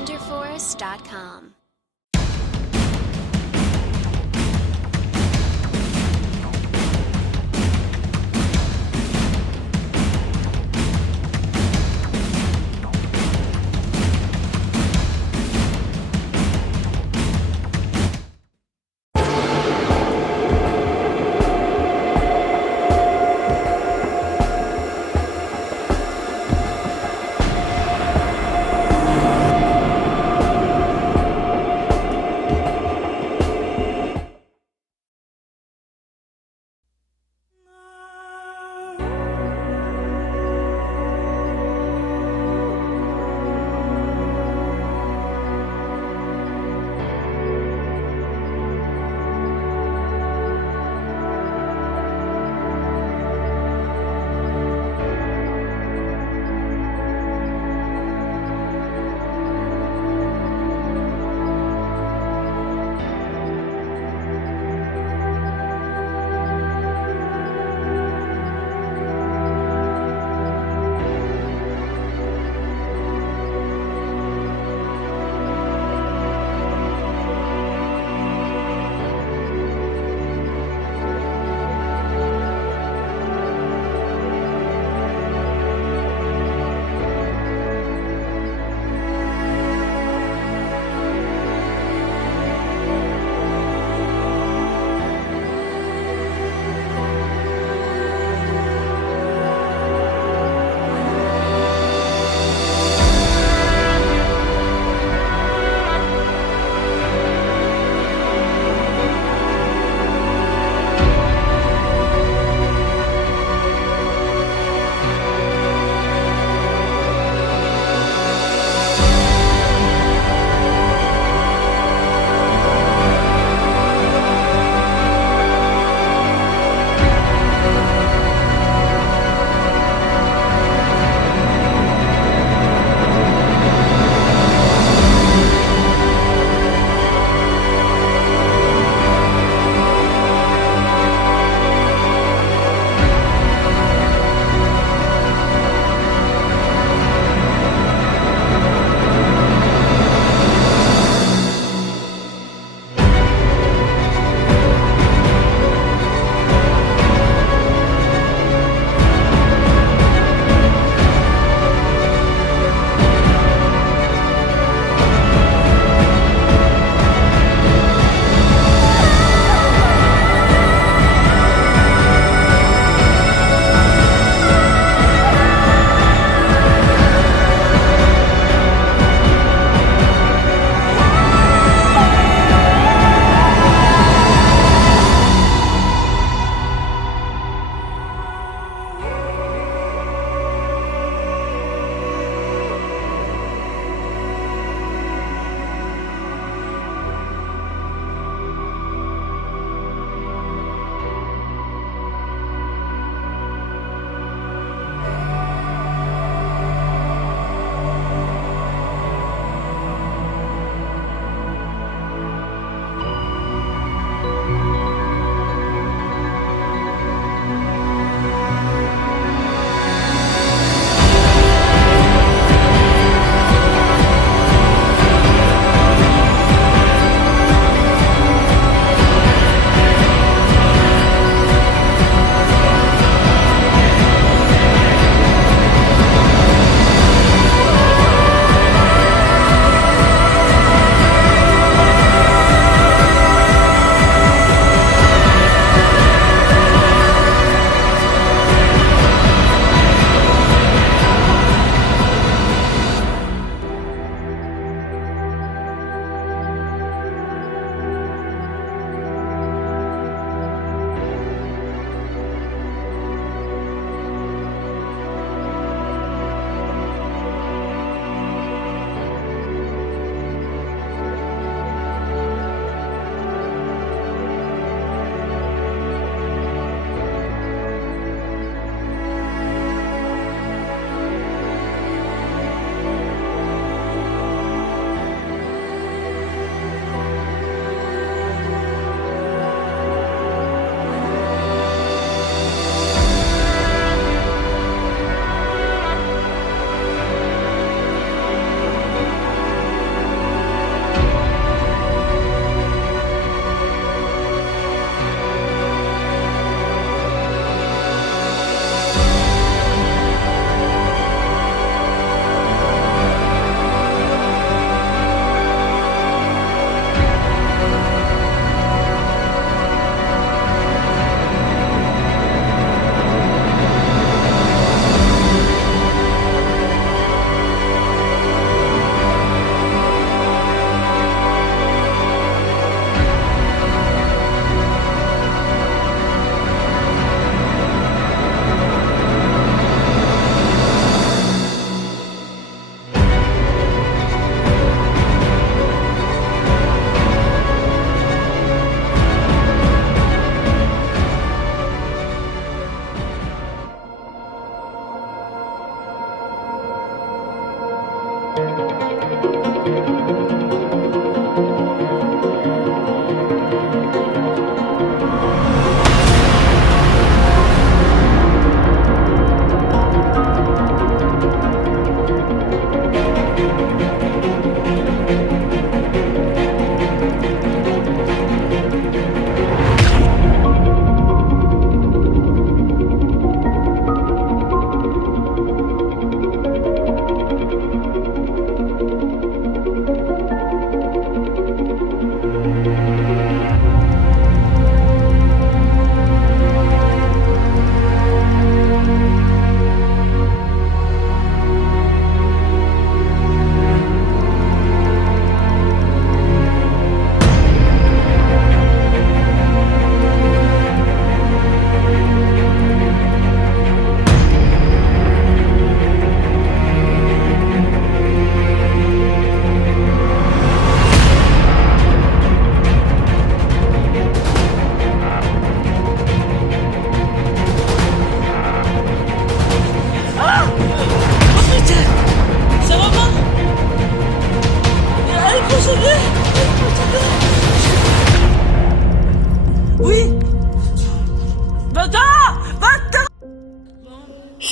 WonderForest.com.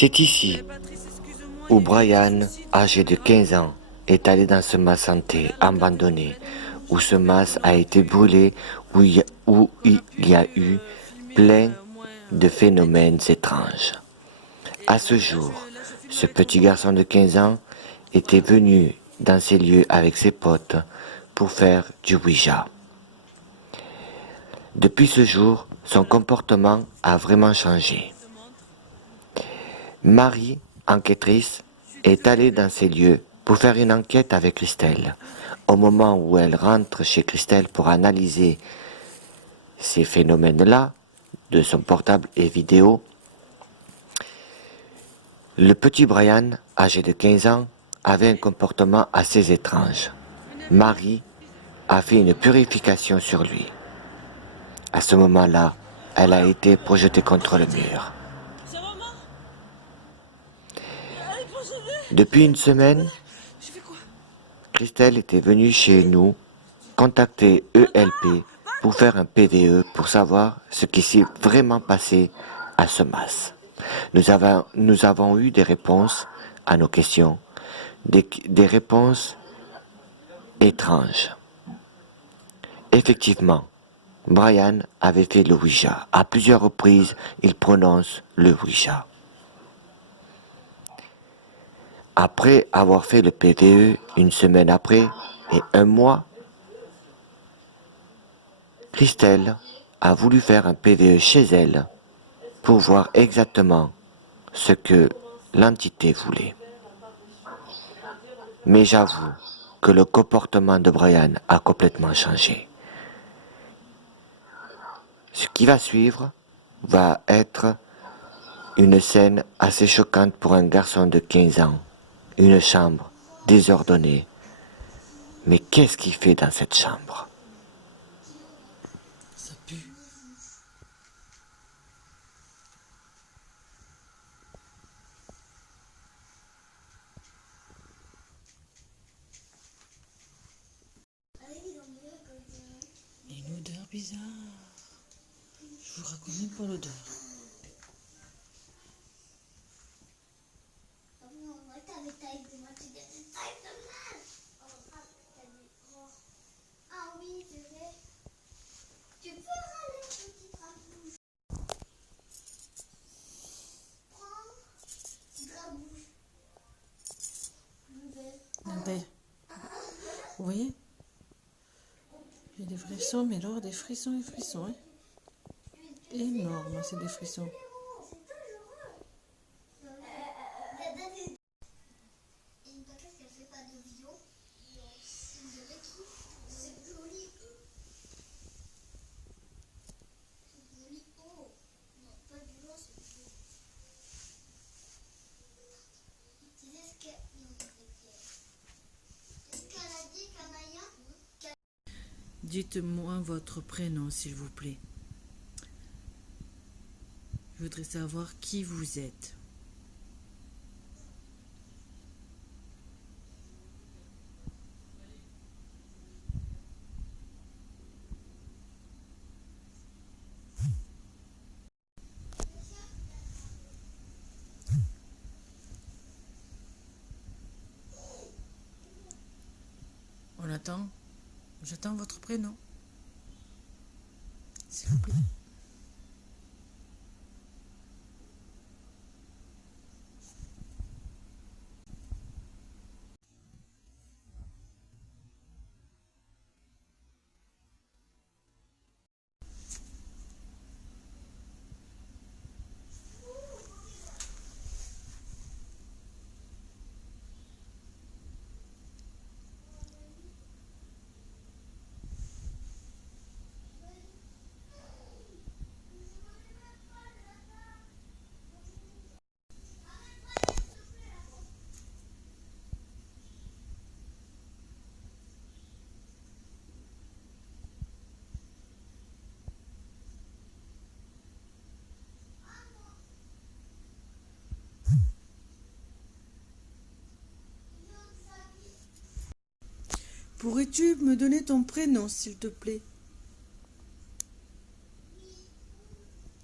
C'est ici où Brian, âgé de 15 ans, est allé dans ce mas santé abandonné, où ce mas a été brûlé, où il y a eu plein de phénomènes étranges. À ce jour, ce petit garçon de 15 ans était venu dans ces lieux avec ses potes pour faire du Ouija. Depuis ce jour, son comportement a vraiment changé. Marie, enquêtrice, est allée dans ces lieux pour faire une enquête avec Christelle. Au moment où elle rentre chez Christelle pour analyser ces phénomènes-là, de son portable et vidéo, le petit Brian, âgé de 15 ans, avait un comportement assez étrange. Marie a fait une purification sur lui. À ce moment-là, elle a été projetée contre le mur. Depuis une semaine, Christelle était venue chez nous contacter ELP pour faire un PVE pour savoir ce qui s'est vraiment passé à ce mas. Nous avons eu des réponses à nos questions, des réponses étranges. Effectivement, Brian avait fait le Ouija. À plusieurs reprises, il prononce le Ouija. Après avoir fait le PVE, une semaine après et un mois, Christelle a voulu faire un PVE chez elle pour voir exactement ce que l'entité voulait. Mais j'avoue que le comportement de Brian a complètement changé. Ce qui va suivre va être une scène assez choquante pour un garçon de 15 ans. Une chambre désordonnée. Mais qu'est-ce qu'il fait dans cette chambre ? Ça pue. Une odeur bizarre. Je vous raconte même pas l'odeur. Vous voyez? J'ai des frissons, mais alors des frissons et frissons. Hein? Énorme, c'est des frissons. Dites-moi votre prénom, s'il vous plaît. Je voudrais savoir qui vous êtes. On attend. J'attends votre prénom. S'il vous plaît. Pourrais-tu me donner ton prénom, s'il te plaît?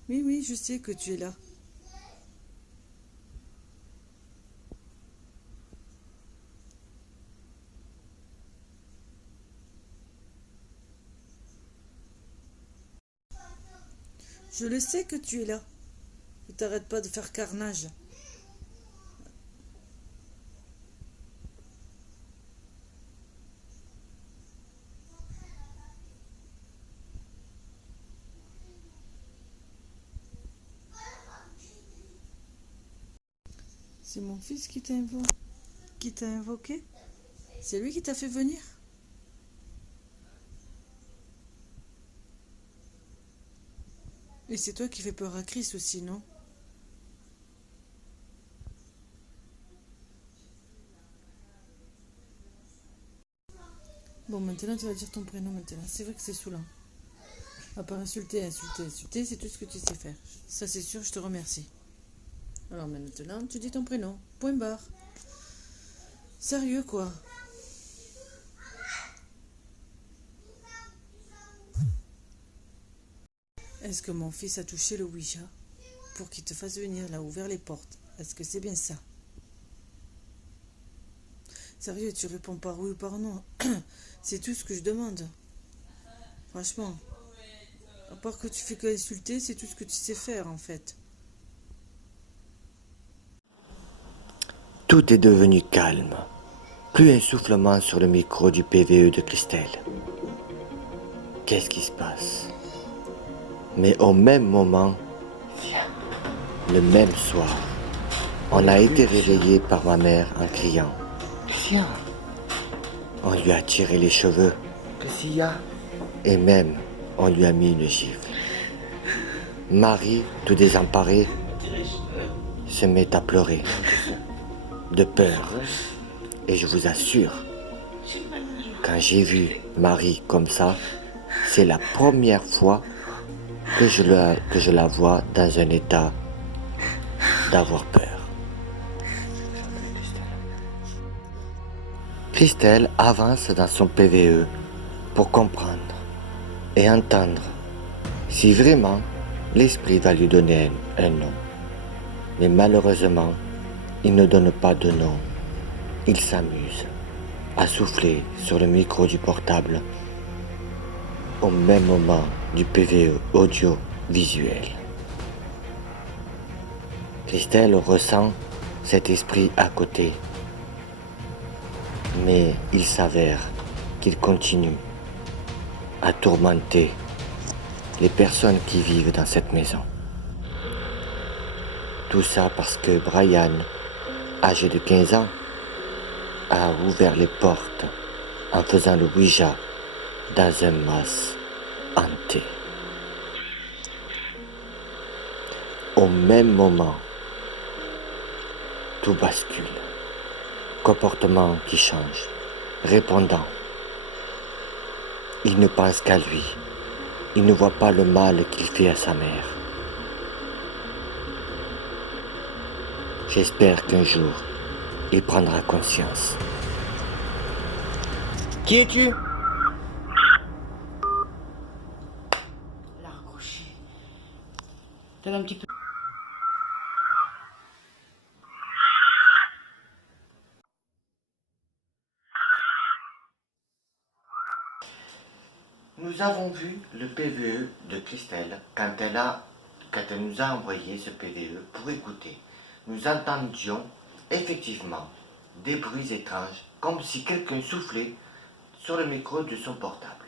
Oui, oui, je sais que tu es là. Je le sais que tu es là. Ne t'arrête pas de faire carnage. C'est mon fils qui t'a invoqué? C'est lui qui t'a fait venir? Et c'est toi qui fais peur à Chris aussi, non? Bon, maintenant tu vas dire ton prénom maintenant. C'est vrai que c'est saoulant. À part insulter, c'est tout ce que tu sais faire. Ça c'est sûr, je te remercie. Alors maintenant, tu dis ton prénom. Point barre. Sérieux quoi? Est-ce que mon fils a touché le Ouija pour qu'il te fasse venir là, ouvert les portes? Est-ce que c'est bien ça? Sérieux, tu réponds par oui ou par non. C'est tout ce que je demande. Franchement. À part que tu fais que insulter, c'est tout ce que tu sais faire en fait. Tout est devenu calme. Plus un soufflement sur le micro du PVE de Christelle. Qu'est-ce qui se passe? Mais au même moment, le même soir, on a été réveillé par ma mère en criant. Lucien, On lui a tiré les cheveux qu'est-ce qu'il y a? et même on lui a mis une gifle. Marie, tout désemparée, se met à pleurer de peur. Et je vous assure, quand j'ai vu Marie comme ça, c'est la première fois que je la vois dans un état d'avoir peur. Christelle avance dans son PVE pour comprendre et entendre si vraiment l'esprit va lui donner un nom. Mais malheureusement, il ne donne pas de nom. Il s'amuse à souffler sur le micro du portable au même moment du PVE audio-visuel. Christelle ressent cet esprit à côté, mais il s'avère qu'il continue à tourmenter les personnes qui vivent dans cette maison. Tout ça parce que Brian, âgé de 15 ans, a ouvert les portes en faisant le Ouija dans un mas hanté. Au même moment, tout bascule. Comportement qui change, répondant. Il ne pense qu'à lui. Il ne voit pas le mal qu'il fait à sa mère. J'espère qu'un jour, il prendra conscience. Qui es-tu? La raccroché. Donne un petit peu. Nous avons vu le PVE de Christelle quand elle nous a envoyé ce PVE pour écouter. Nous entendions effectivement des bruits étranges, comme si quelqu'un soufflait sur le micro de son portable.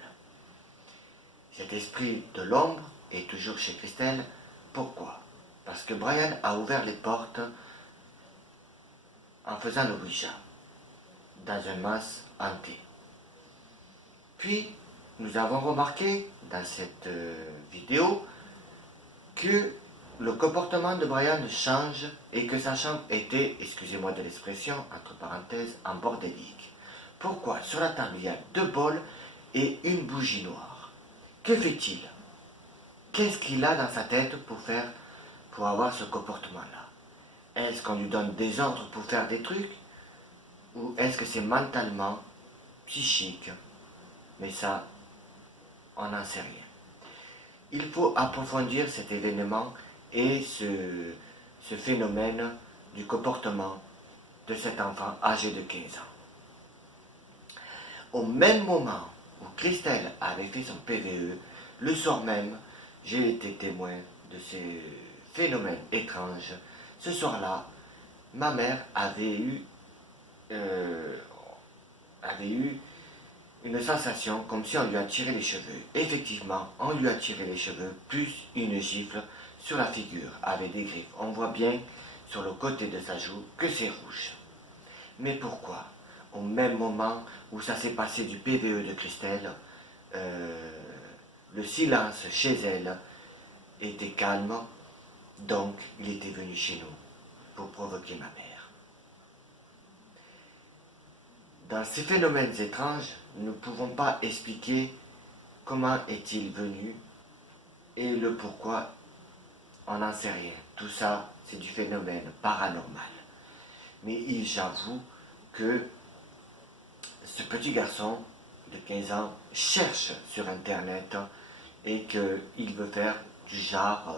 Cet esprit de l'ombre est toujours chez Christelle. Pourquoi? Parce que Brian a ouvert les portes en faisant le Ouija dans un mas hanté. Puis, nous avons remarqué dans cette vidéo que le comportement de Brian change et que sa chambre était, excusez-moi de l'expression, entre parenthèses, en bordélique. Pourquoi? Sur la table, il y a 2 bols et une bougie noire. Que fait-il? Qu'est-ce qu'il a dans sa tête pour avoir ce comportement-là? Est-ce qu'on lui donne des ordres pour faire des trucs? Ou est-ce que c'est mentalement, psychique? Mais ça, on n'en sait rien. Il faut approfondir cet événement et ce phénomène du comportement de cet enfant âgé de 15 ans. Au même moment où Christelle avait fait son PVE, le soir même, j'ai été témoin de ces phénomènes étranges. Ce soir-là, ma mère avait eu une sensation comme si on lui a tiré les cheveux. Effectivement, on lui a tiré les cheveux, plus une gifle sur la figure avec des griffes. On voit bien sur le côté de sa joue que c'est rouge. Mais pourquoi? Au même moment où ça s'est passé du PVE de Christelle, le silence chez elle était calme, donc il était venu chez nous pour provoquer ma mère. Dans ces phénomènes étranges, nous ne pouvons pas expliquer comment est-il venu et le pourquoi, on n'en sait rien. Tout ça, c'est du phénomène paranormal. Mais j'avoue que ce petit garçon de 15 ans cherche sur Internet et qu'il veut faire du genre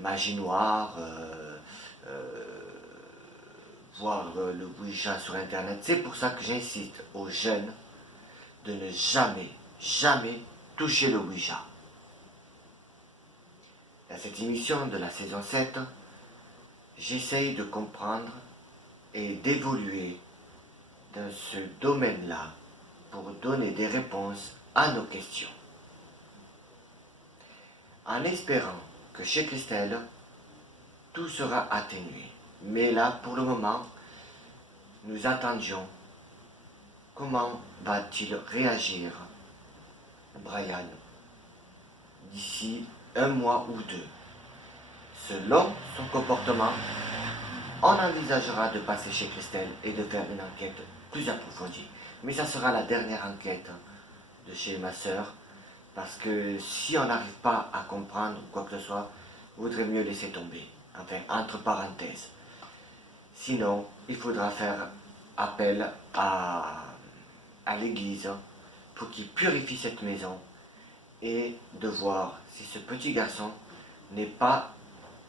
magie noire, voir le Ouija sur Internet. C'est pour ça que j'insiste aux jeunes de ne jamais, jamais toucher le Ouija. Dans cette émission de la saison 7, j'essaye de comprendre et d'évoluer dans ce domaine-là pour donner des réponses à nos questions. En espérant que chez Christelle, tout sera atténué. Mais là, pour le moment, nous attendions comment va-t-il réagir, Brian, d'ici 1 mois ou 2. Selon son comportement, on envisagera de passer chez Christelle et de faire une enquête plus approfondie. Mais ça sera la dernière enquête de chez ma sœur, parce que si on n'arrive pas à comprendre quoi que ce soit, il vaudrait mieux laisser tomber. Enfin, entre parenthèses. Sinon, il faudra faire appel à l'église pour qu'il purifie cette maison et de voir si ce petit garçon n'est pas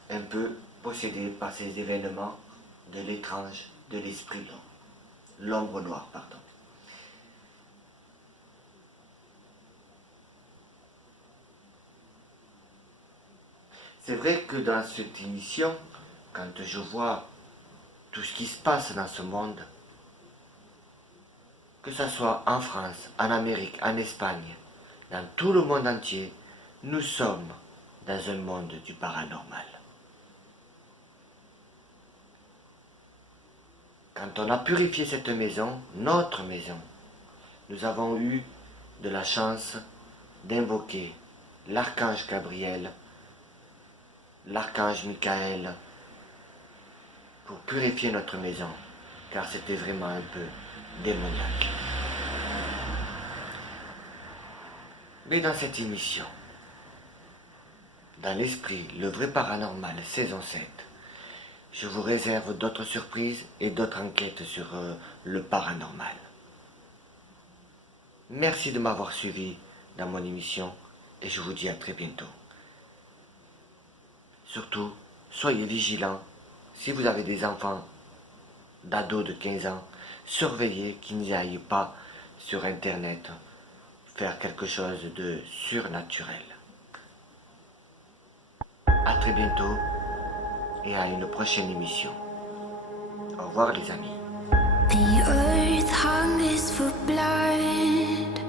un peu possédé par ces événements de l'étrange, de l'esprit blanc, l'ombre noire, pardon. C'est vrai que dans cette émission, quand je vois tout ce qui se passe dans ce monde, que ce soit en France, en Amérique, en Espagne, dans tout le monde entier, nous sommes dans un monde du paranormal. Quand on a purifié cette maison, notre maison, nous avons eu de la chance d'invoquer l'archange Gabriel, l'archange Michael, pour purifier notre maison, car c'était vraiment un peu démoniaque. Mais dans cette émission, dans l'esprit, le vrai paranormal, saison 7, je vous réserve d'autres surprises et d'autres enquêtes sur le paranormal. Merci de m'avoir suivi dans mon émission et je vous dis à très bientôt. Surtout, soyez vigilants. Si vous avez des enfants d'ados de 15 ans, surveillez qu'ils n'y aillent pas sur Internet faire quelque chose de surnaturel. À très bientôt et à une prochaine émission. Au revoir les amis. The earth hungers for blood.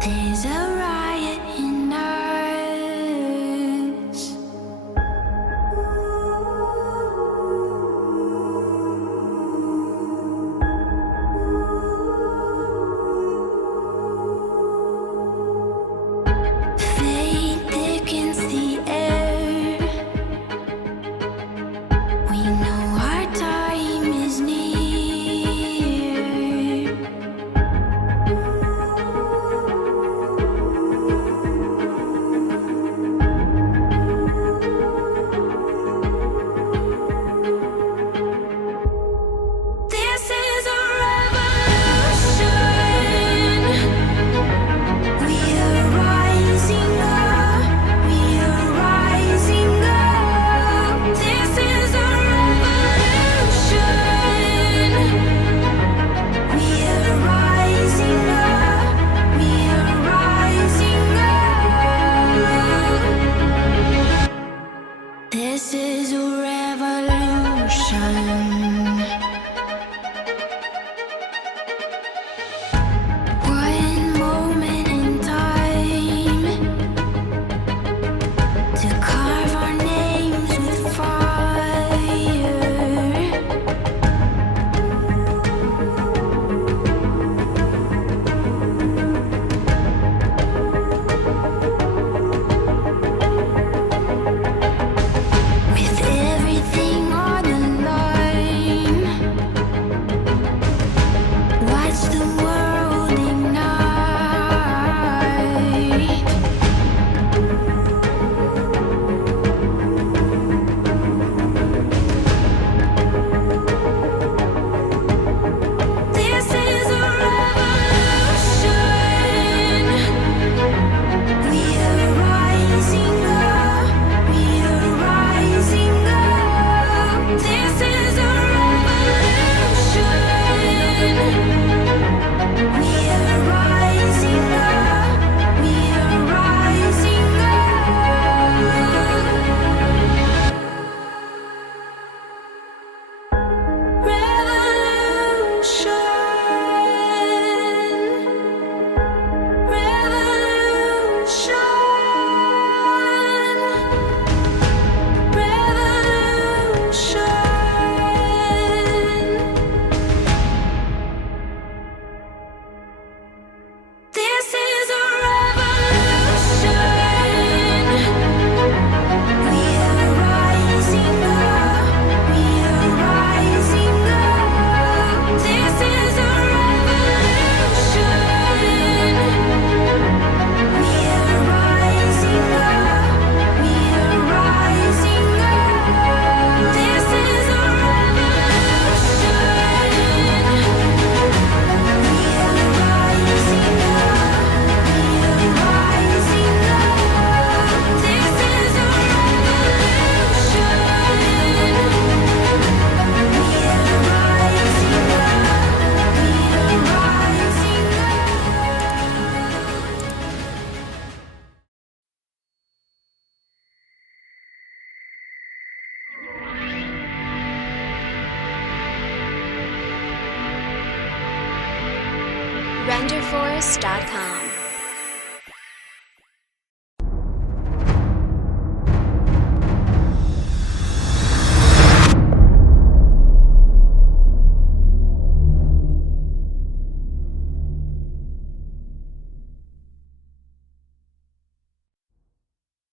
There's a riot in us. Fate thickens the air. We know our time is near. This is a revolution. We are rising up. We are rising up. This is a revolution. We are rising up. We are rising up. This is a revolution. One moment in time to carve our names with fire. With everything on the line, watch the world ignite. This is a revolution. We are rising up. We are rising up. This is a revolution. We are rising up. We are rising up. This is a revolution. We are rising up. We are rising up. This is a revolution. We are rising up. We are rising up. This is a revolution. We are rising up. We are rising up. This is a revolution. We are rising up. We are rising up. RenderForce.com